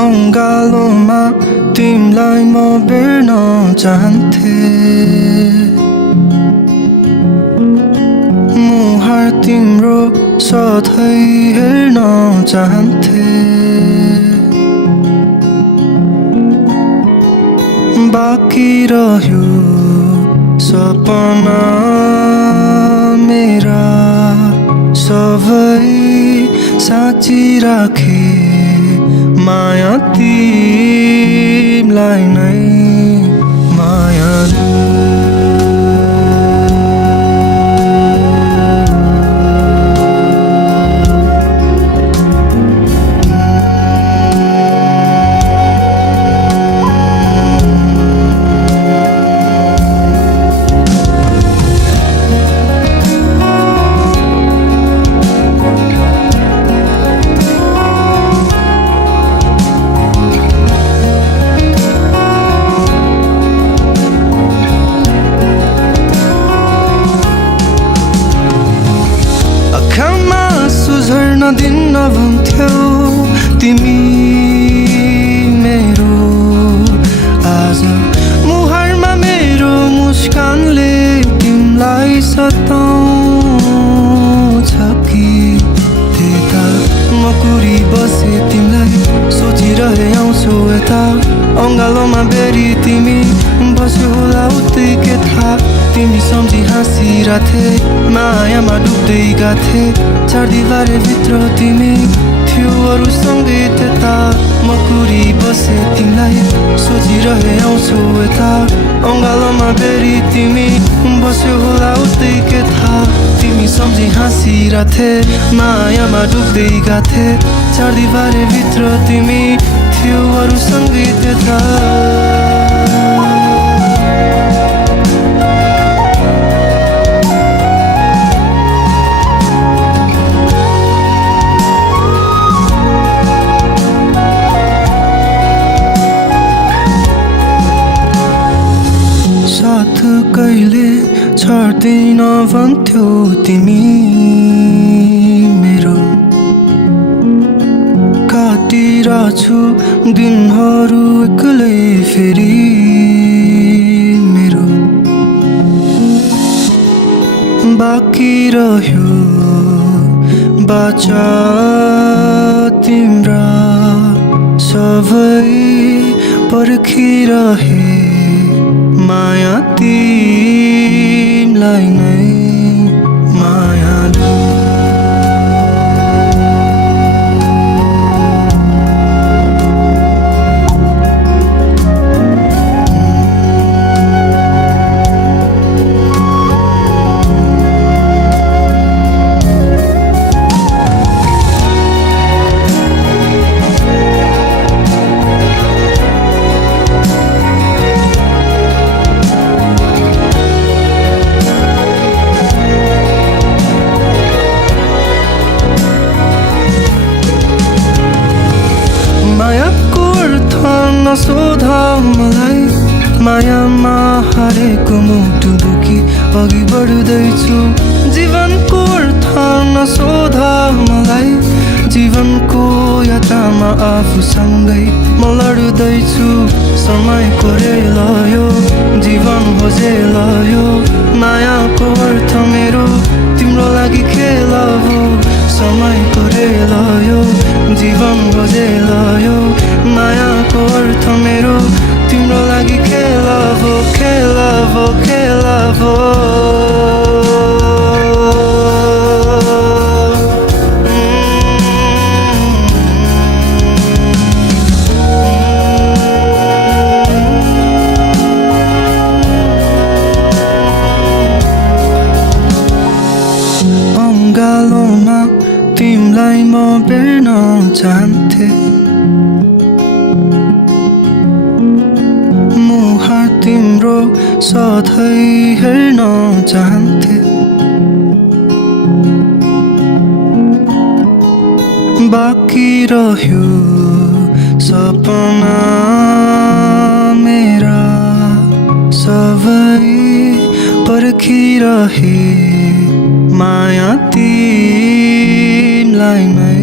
अङ्गालोमा तिमलाई म बेर्न चाहन्थे, मुहार तिम्रो सधैँ हेर्न चाहन्थे। बाँकी रह्यो सपना मेरा सबै साँची राखे, माया तिमलाई नै मायालु। झर्न दिन्न भन्थ्यौ तिमी मेरो, आज मुहारमा मेरो मुस्कानले तिमलाई सताउँछ कि त्यता म कुरी बसे तिमीलाई सोचिरहे आउँछु यता। अङ्गालोमा बेरी तिमी बस्यो होला उतै के थाहा, तिमी सम्झी हाँसिरहेथे मायामा डुब्दै गाथे। चार दिवारे भित्र तिमी थियो अरूसँगै त्यता, म कुरी बसे तिमीलाई सोचिरहे आउँछु यता। अङ्गालोमा बेरी तिमी बस्यो होला उतै के थाहा, तिमी सम्झी हाँसिरहेथे मायामा डुब्दै गाथे। चार दिवारे भित्र तिमी थियो अरूसँगै त्यता। साथ कहिले छाड्दिन भन्थ्यौ तिमी मेरो, काटिरहेछु दिनहरू एक्लै फेरि मेरो। बाँकी रह्यो बाचा तिम्रा सबै पर्खिरहे, माया तिमलाई नै मायालु। मायाको अर्थ नसोधा मलाई, मायामा हारेको मुटु दुखी अघि बढ्दैछु। जीवनको अर्थ नसोधा मलाई, जीवनको यात्रामा आफूसँगै म लड्दैछु। समयको रेल यो जीवन हो जेल यो, मायाको अर्थ मेरो तिम्रो लागि खेल हो। समयको रेल यो जीवन हो जेल यो, मायाको अर्थ मेरो तिम्रो लागि खेल हो, खेल हो, खेल हो। अङ्गालोमा तिमलाई म बेर्न चाहन्थे, मुहार तिम्रो सधैँ हेर्न चाहन्थे। बाँकी रह्यो सपना मेरा सबै पर्खिरहे, माया तिमलाई नै